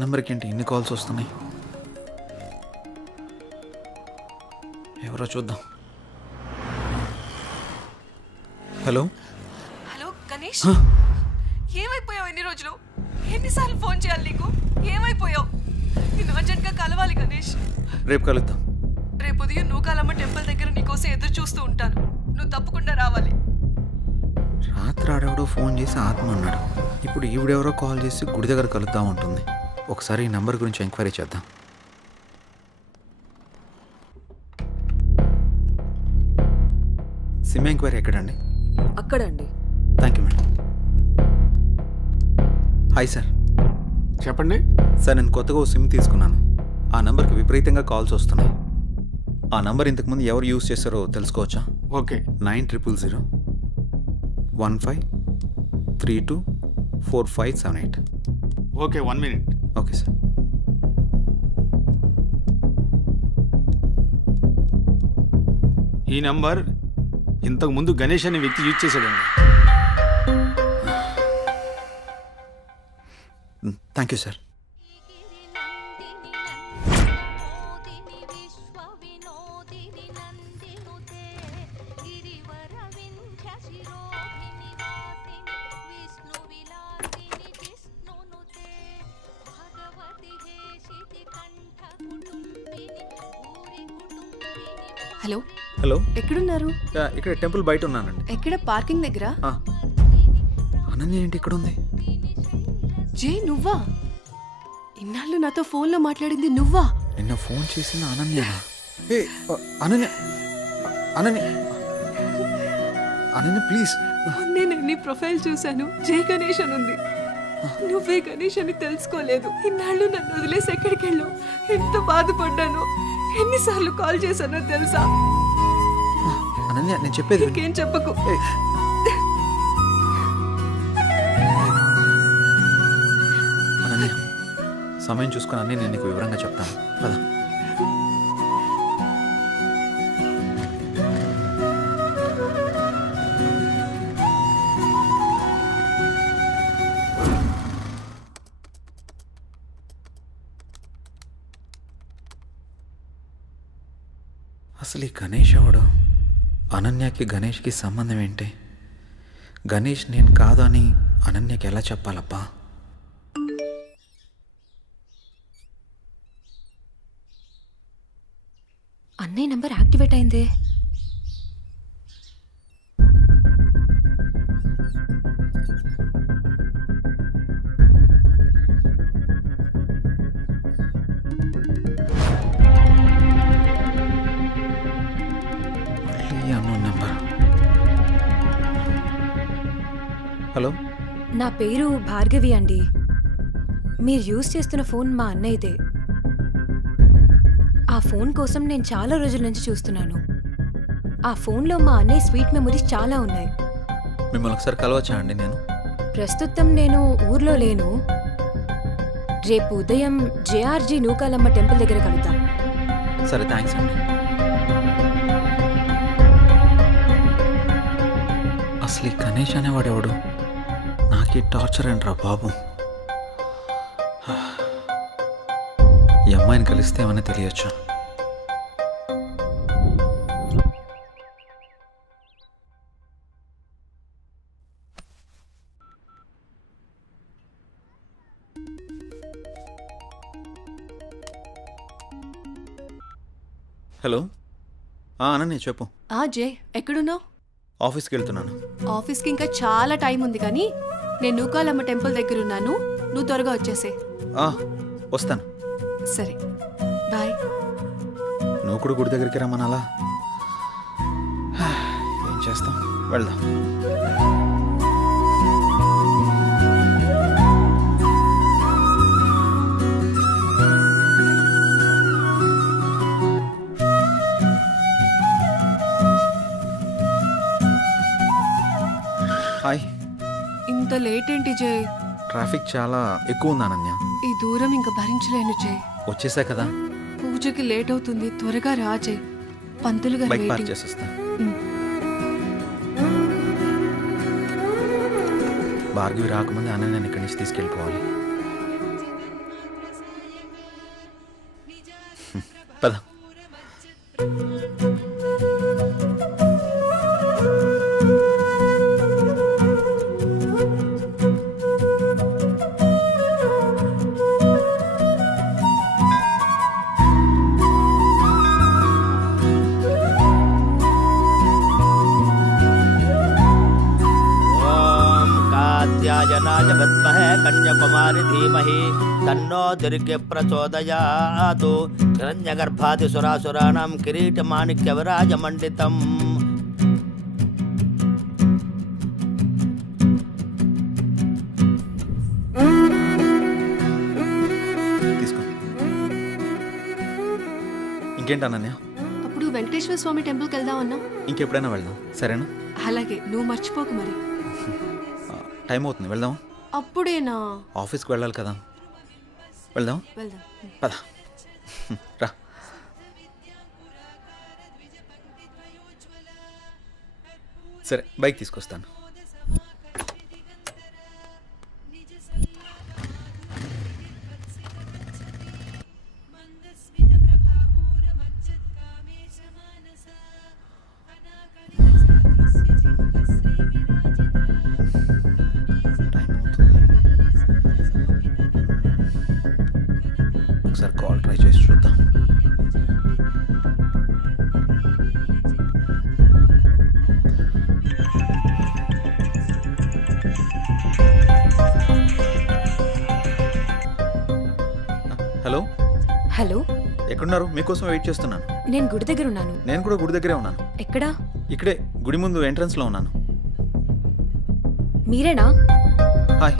నెంబర్కి ఏంటి ఇన్ని కాల్స్ వస్తున్నాయి? ఎవరో చూద్దాం. హలో హలో గణేష్, ఏమైపోయావు? ఎన్ని రోజులు, ఎన్నిసార్లు ఫోన్ చేయాలి నీకు? ఏమైపోయావు? నేను అర్జెంట్గా కలవాలి గణేష్. రేపు కలుద్దాం. రేపు ఉదయం నూకాలమ్మ టెంపుల్ దగ్గర నీకోసం ఎదురు చూస్తూ ఉంటాను. నువ్వు తప్పకుండా రావాలి. రాత్రి ఆడెవడో ఫోన్ చేసి ఆత్మ అన్నాడు. ఇప్పుడు ఈవిడెవరో కాల్ చేసి గుడి దగ్గర కలుద్దాం ఉంటుంది. ఒకసారి ఈ నంబర్ గురించి ఎంక్వైరీ చేద్దాం. సిమ్ ఎంక్వైరీ ఎక్కడండి? అక్కడండి. Thank you madam. Hi sir. చెప్పండి సార్, నేను కొత్తగా ఓ సిమ్ తీసుకున్నాను. ఆ నంబర్కి విపరీతంగా కాల్స్ వస్తున్నాయి. ఆ నంబర్ ఇంతకుముందు ఎవరు యూజ్ చేస్తారో తెలుసుకోవచ్చా? Okay 900015324578. Okay 1 minute. Okay sir. ఈ నంబర్ ఇంతకు ముందు గణేష్ అనే వ్యక్తి యూజ్ చేశాడండి. Thank you sir. Hello hello, ఎక్కడున్నారు? ఇక్కడ టెంపుల్ బయట ఉన్నానండి. ఎక్కడ? పార్కింగ్ దగ్గర. అనన్య ఏంటి ఇక్కడ ఉంది? జే, నువ్వా? ఇన్నాళ్ళు నాతో ఫోన్లో మాట్లాడింది నువ్వా? నిన్న ఫోన్ చేసిన అనన్య. అనన్య అనన్య అనన్య ప్లీజ్. నేను నీ ప్రొఫైల్ చూశాను, జై గణేష్ అని ఉంది. నువ్వే గణేష్ అని తెలుసుకోలేదు. ఇన్నాళ్ళు నన్ను వదిలేసి ఎక్కడికి వెళ్ళావు? ఎంత బాధపడ్డాను, ఎన్నిసార్లు కాల్ చేశానో తెలుసా? అనన్య, నేను చెప్పేది ఇంకేం చెప్పకు. అనన్య, సమయం చూసుకుని అన్నీ నేను నీకు వివరంగా చెప్తాను కదా. అసలు ఈ గణేష్ ఎవడు? అనన్యకి గణేష్కి సంబంధం ఏంటి? గణేష్ నేను కాదు అని అనన్యకి ఎలా చెప్పాలబ్బా? అన్నయ్య నంబర్ యాక్టివేట్ అయిందే. హలో, నా పేరు భార్గవి అండి. మీరు యూజ్ చేస్తున్న ఫోన్ మా అన్నయ్యదే. ఆ ఫోన్ కోసం నేను చాలా రోజుల నుంచి చూస్తున్నాను. ఆ ఫోన్లో మా అన్నయ్య స్వీట్ మెమరీస్ చాలా ఉన్నాయి. మిమ్మల్ని ఒకసారి కలవచ్చా అండి? నేను ప్రస్తుతం నేను ఊర్లో లేను. రేపు ఉదయం జేఆర్జీ నూకాలమ్మ టెంపుల్ దగ్గర కలుద్దాం. సరే, థ్యాంక్స్ అండి. అసలు ఈ గణేష్ అనేవాడు ఎవడు? నాకే టార్చర్ అంటరా బాబు. ఈ అమ్మాయిని కలిస్తే ఏమన్నా తెలియచ్చు. హలో, అనన్య చెప్పు. జే, ఎక్కడున్నావు? ఆఫీస్కి వెళ్తున్నాను. ఆఫీస్కి ఇంకా చాలా టైం ఉంది, కానీ నేను నూకాలమ్మ టెంపుల్ దగ్గర ఉన్నాను. నువ్వు త్వరగా వచ్చేసే. వస్తాను. సరే, బాయ్. నువ్వు కూడా గుడి దగ్గరికి రమ్మనాలా? ఏం చేస్తాం, వెళ్దాం. హాయ్. ఇంత లేట్ ఏంటి జయ్? ట్రాఫిక్ చాలా ఎక్కువ ఉంది అనన్య. ఈ దూరం ఇంకా భరించలేను జయ్. వచ్చేసా కదా. పూజకి లేట్ అవుతుంది, త్వరగా రా జయ్. పంతులు గారు బైక్ పార్క్ వెయిటింగ్. చేసేస్తా. భార్గవి రాకముందే అనన్యని ఇక్కడి నుంచి తీసుకెళ్ళిపోవాలి. పద. ఓం కాత్యాయనాయ విద్మహే కన్యాకుమారి ధీమహి తన్నో దుర్గే ప్రచోదయాతు హిరణ్యగర్భాది సురాసురాణం కిరీటమాణిక్య విరాజమండితం. తీసుకో. ఇంకేంటి అనన్య? అప్పుడు వెంకటేశ్వర స్వామి టెంపుల్కి వెళ్దాం అన్నా. ఇంకెప్పుడైనా వెళ్దాం, సరేనా? అలాగే, నువ్వు మర్చిపోకు మరి. టైం అవుతుంది, వెళ్దాం. అప్పుడేనా? ఆఫీస్కి వెళ్ళాలి కదా, వెళ్దాం. వెళ్దాం. పద. రా. సరే, బైక్ తీసుకొస్తాను. ఒకసారి కాల్ ట్రై చేసి చూద్దాం. హలో, హలో, ఎక్కడున్నారు? మీకోసం వెయిట్ చేస్తున్నాను. నేను గుడి దగ్గర ఉన్నాను. నేను కూడా గుడి దగ్గరే ఉన్నాను. ఎక్కడా? ఇక్కడే గుడి ముందు ఎంట్రన్స్లో ఉన్నాను. మీరేనా? హాయ్.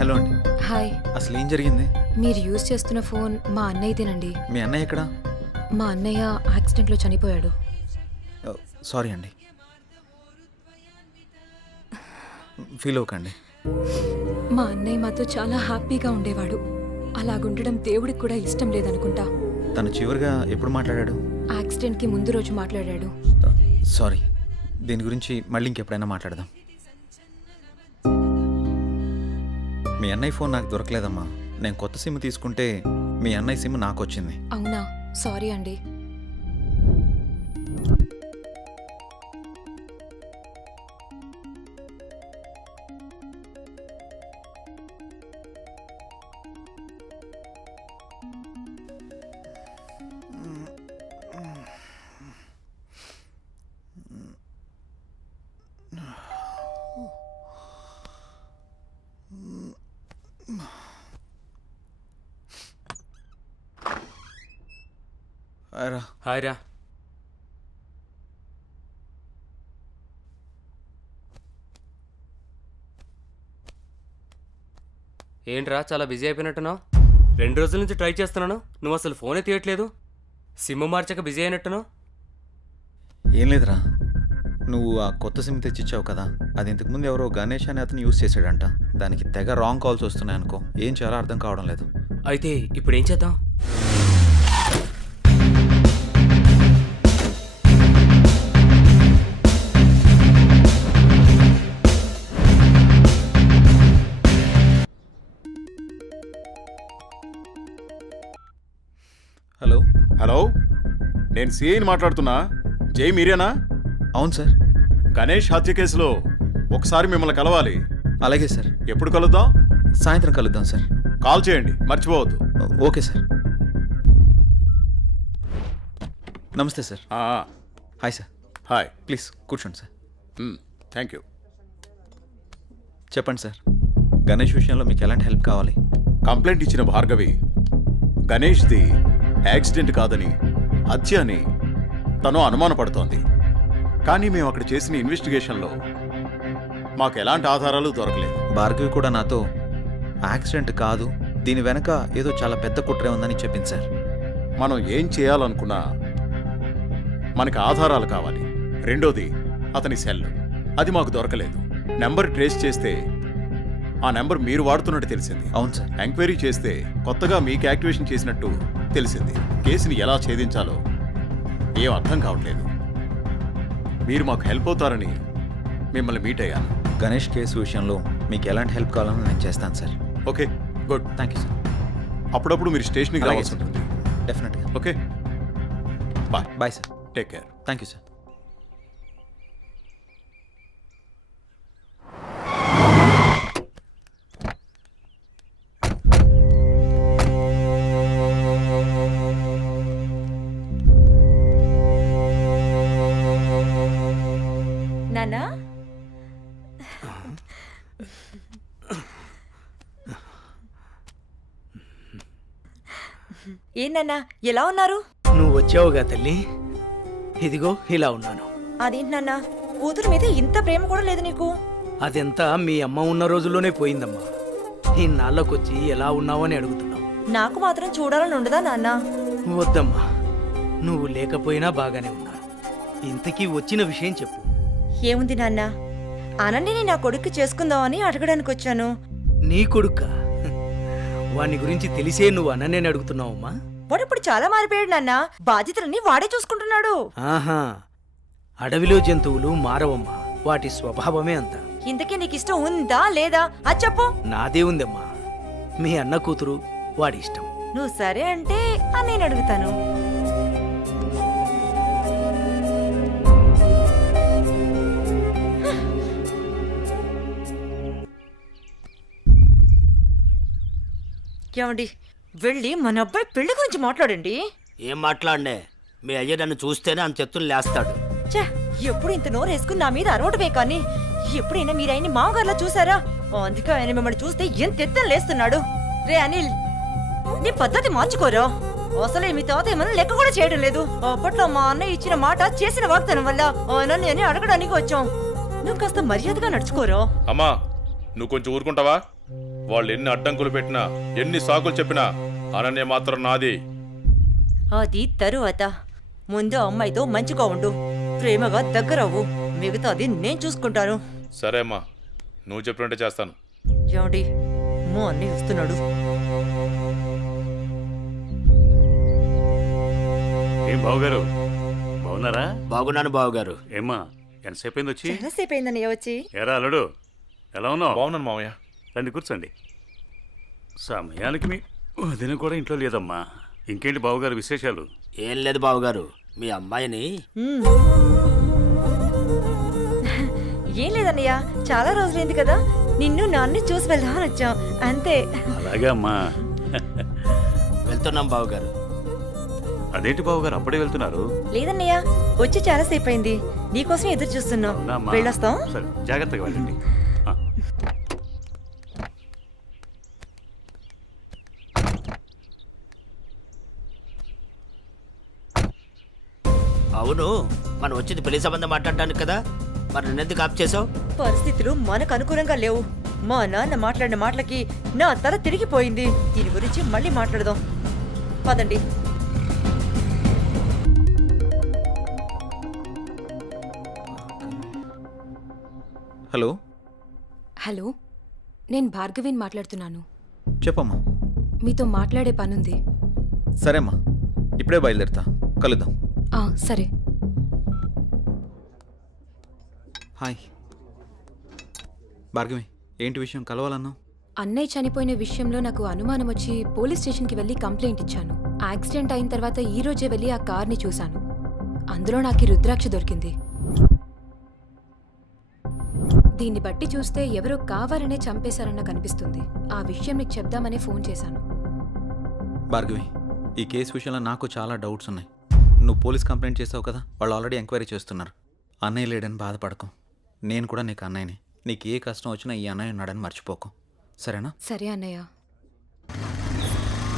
హలో అండి. హాయ్. అసలు ఏం జరిగింది? మీరు యూజ్ చేస్తున్న ఫోన్ మా అన్నయ్యదేనండి. మీ అన్నయ్య ఎక్కడా? మా అన్నయ్య యాక్సిడెంట్లో చనిపోయాడు. సారీ అండి, ఫీల్ అవ్వకండి. మా అన్నయ్య మాతో చాలా హ్యాపీగా ఉండేవాడు. అలాగుండడం దేవుడికి కూడా ఇష్టం లేదనుకుంటా. తను చివరిగా ఎప్పుడు మాట్లాడాడు? యాక్సిడెంట్కి ముందు రోజు మాట్లాడాడు. సారీ, దీని గురించి మళ్ళీ ఇంకెప్పుడైనా మాట్లాడదాం. మీ అన్నయ్య ఫోన్ నాకు దొరకలేదమ్మా. నేను కొత్త సిమ్ తీసుకుంటే మీ అన్నయ్య సిమ్ నాకు వచ్చింది. అవునా? సారీ అండి. హాయ్ రా. ఏంట్రా చాలా బిజీ అయిపోయినట్టున్నావు? 2 రోజుల నుంచి ట్రై చేస్తున్నాను, నువ్వు అసలు ఫోనే తీయట్లేదు. సిమ్ మార్చక బిజీ అయినట్టున్నావు. ఏం లేదురా, నువ్వు ఆ కొత్త సిమ్ తెచ్చిచ్చావు కదా, అది ఇంతకుముందు ఎవరో గణేష్ అని అతను యూజ్ చేశాడంట. దానికి తెగ రాంగ్ కాల్స్ వస్తున్నాయి అనుకో. ఏం చేయాలో అర్థం కావడం లేదు. అయితే ఇప్పుడు ఏం చేద్దాం? హలో. హలో, నేను సిఐని మాట్లాడుతున్నా. జై మీరేనా? అవును సార్. గణేష్ హత్య కేసులో ఒకసారి మిమ్మల్ని కలవాలి. అలాగే సార్. ఎప్పుడు కలుద్దాం? సాయంత్రం కలుద్దాం సార్. కాల్ చేయండి, మర్చిపోవద్దు. Okay sir. నమస్తే sir. Hi sir. Hi. Please కూర్చోండి సార్. Thank you. చెప్పండి సార్, గణేష్ విషయంలో మీకు ఎలాంటి హెల్ప్ కావాలి? కంప్లైంట్ ఇచ్చిన భార్గవి గణేష్ది యాక్సిడెంట్ కాదని హత్య అని తను అనుమానపడుతోంది. కానీ మేము అక్కడ చేసిన ఇన్వెస్టిగేషన్లో మాకు ఎలాంటి ఆధారాలు దొరకలేదు. భార్గవి కూడా నాతో యాక్సిడెంట్ కాదు, దీని వెనక ఏదో చాలా పెద్ద కుట్రే ఉందని చెప్పింది సార్. మనం ఏం చేయాలనుకున్నా మనకి ఆధారాలు కావాలి. రెండోది అతని సెల్, అది మాకు దొరకలేదు. నెంబర్ ట్రేస్ చేస్తే ఆ నెంబర్ మీరు వాడుతున్నట్టు తెలిసింది. అవును సార్. ఎంక్వైరీ చేస్తే కొత్తగా మీకు యాక్టివేషన్ చేసినట్టు తెలిసింది. కేసుని ఎలా ఛేదించాలో ఏం అర్థం కావట్లేదు. మీరు మాకు హెల్ప్ అవుతారని మిమ్మల్ని మీట్ అయ్యాను. గణేష్ కేసు విషయంలో మీకు ఎలాంటి హెల్ప్ కావాలని నేను చేస్తాను sir. Okay, good. Thank you sir. అప్పుడప్పుడు మీరు స్టేషన్కి అలాగే రావాల్సి సార్. ఉంటుంది. డెఫినెట్గా. Okay bye. Bye sir. Take care. Thank you sir. నానా ఏంటన్నా ఎలా ఉన్నారు? నువ్వు వచ్చావుగా తల్లి, ఇదిగో ఇలా ఉన్నాను. అదేంటి నాన్న, కూతురు మీద ఇంత ప్రేమ కూడా లేదు నీకు? అదంతా మీ అమ్మ ఉన్న రోజుల్లోనే పోయిందమ్మా. ఇన్నాళ్ళకొచ్చి ఎలా ఉన్నావని అడుగుతున్నావు. నాకు మాత్రం చూడాలని ఉండదా నాన్న? వద్దమ్మా, నువ్వు లేకపోయినా బాగానే ఉన్నాను. ఇంతకీ వచ్చిన విషయం చెప్పు. ఏముంది నాన్న, అనన్యని నా కొడుక్కి చేసుకుందామని అడగడానికి వచ్చాను. నీ కొడుక్క? వాని గురించి తెలిసే నువ్వు అనన్యని అడుగుతున్నావమ్మా? వాడు ఇప్పుడు చాలా మారిపోయాడు నాన్న, బాధ్యతలన్నీ వాడే చూసుకుంటున్నాడు. ఆహా, అడవిలో జంతువులు మారవమ్మా, వాటి స్వభావమే అంత. ఇంతకీ నీకు ఇష్టం ఉందా లేదా అది చెప్పు. నాదే ఉందమ్మా, మీ అన్న కూతురు, వాడి ఇష్టం. నువ్వు సరే అంటే నేను అడుగుతాను. ఏమండి, వెళ్ళి మన అబ్బాయి పెళ్లి గురించి మాట్లాడండి. ఏం మాట్లాడనే, మీ అయ్య నన్ను చూస్తేనే అంత ఎత్తులు లేస్తాడు. ఛే, ఎప్పుడు ఇంత నోరు వేసుకుని నా మీద అరవటమే కానీ ఎప్పుడైనా మీరు ఆయన్ని మామగారిలా చూసారా? అందుకే ఆయన మిమ్మల్ని చూస్తే ఎంత ఎత్తున లేస్తున్నాడు. రే అనిల్, నీ పద్ధతి మార్చుకోరా. అసలే మీ తాత ఏమన్నా లెక్క కూడా చేయడం లేదు. అప్పట్లో మా అన్నయ్య ఇచ్చిన మాట చేసిన వాగ్దానం వల్ల అనన్యని అడగడానికి వచ్చాం. నువ్వు కాస్త మర్యాదగా నడుచుకోరా. అమ్మా, నువ్వు కొంచెం ఊరుకుంటావా? వాళ్ళు ఎన్ని అడ్డంకులు పెట్టినా, ఎన్ని సాకులు చెప్పినా అనన్య మాత్రం నాది. అది తరువాత. ముందు అమ్మాయితో మంచిగా ఉండు, ప్రేమగా దగ్గరవ్వు. మిగతాది నేను చూసుకుంటాను. సరే అమ్మా, నువ్వు చెప్పినట్టే చేస్తాను. ఏమండి, మా అన్నయ్య వస్తున్నాడు. ఏం బావగారు, బాగున్నారా? బాగున్నాను బావగారు. ఏమ్మా, ఎంతసేపు అయింది వచ్చి? చాలాసేపు అయిందన్నయ్య వచ్చి. ఏరా అల్లుడు, ఎలా ఉన్నావు? బాగున్నాను మామయ్య. రండి కూర్చోండి. సమయానికి మీ వదిన కూడా ఇంట్లో లేదమ్మా. ఇంకేంటి బావగారు విశేషాలు? ఏం లేదు బావగారు, మీ అమ్మాయిని ఏం లేదన్నయ్య, చాలా రోజులైంది కదా, నిన్ను నాన్ని చూసి వెళ్దామని వచ్చాం అంతే. అలాగే అమ్మా. వెళ్తున్నాం బావగారు. అదేంటి బావగారు అప్పుడే వెళ్తున్నారు? లేదన్నయ్య, వచ్చి చాలా సేపు అయింది, నీకోసం ఎదురు చూస్తున్నాం. అవునా అమ్మా? వెళ్ళొస్తాం. సరే, జాగ్రత్తగా వెళ్ళండి. ఆ. అవును, మనం వచ్చింది పెళ్లి సంబంధం మాట్లాడడానికి కదా, మరి నన్నెందుకు ఆప్ చేసావు? పరిస్థితులు మనకు అనుకూలంగా లేవు. మా నాన్న మాట్లాడిన మాటలకి నా తల తిరిగిపోయింది. దీని గురించి మళ్ళీ మాట్లాడదాం, పదండి. హలో. హలో, నేను భార్గవిని మాట్లాడుతున్నాను. చెప్పమ్మా. మీతో మాట్లాడే పనుంది. సరే అమ్మా, ఇప్పుడే బయలుదేరుతా, కలుద్దాం. సరే. హాయ్ భార్గవి, ఏంటి విషయం, కలవాలన్నావు? అన్నయ్య చనిపోయిన విషయంలో నాకు అనుమానం వచ్చి పోలీస్ స్టేషన్కి వెళ్ళి కంప్లైంట్ ఇచ్చాను. యాక్సిడెంట్ అయిన తర్వాత ఈ రోజే వెళ్ళి ఆ కార్ని చూశాను. అందులో నాకు రుద్రాక్ష దొరికింది. దీన్ని బట్టి చూస్తే ఎవరో కావాలనే చంపేశారన్న కనిపిస్తుంది. ఆ విషయం నీకు చెప్దామని ఫోన్ చేశాను. భార్గవి, ఈ కేసు విషయంలో నాకు చాలా డౌట్స్ ఉన్నాయి. నువ్వు పోలీస్ కంప్లైంట్ చేసావు కదా, వాళ్ళు ఆల్రెడీ ఎంక్వైరీ చేస్తున్నారు. అన్నయ్య లేడని బాధపడకు, నేను కూడా నీకు అన్నయ్యని. నీకు ఏ కష్టం వచ్చినా ఈ అన్నయ్య ఉన్నాడని మర్చిపోకు, సరేనా? సరే అన్నయ్య.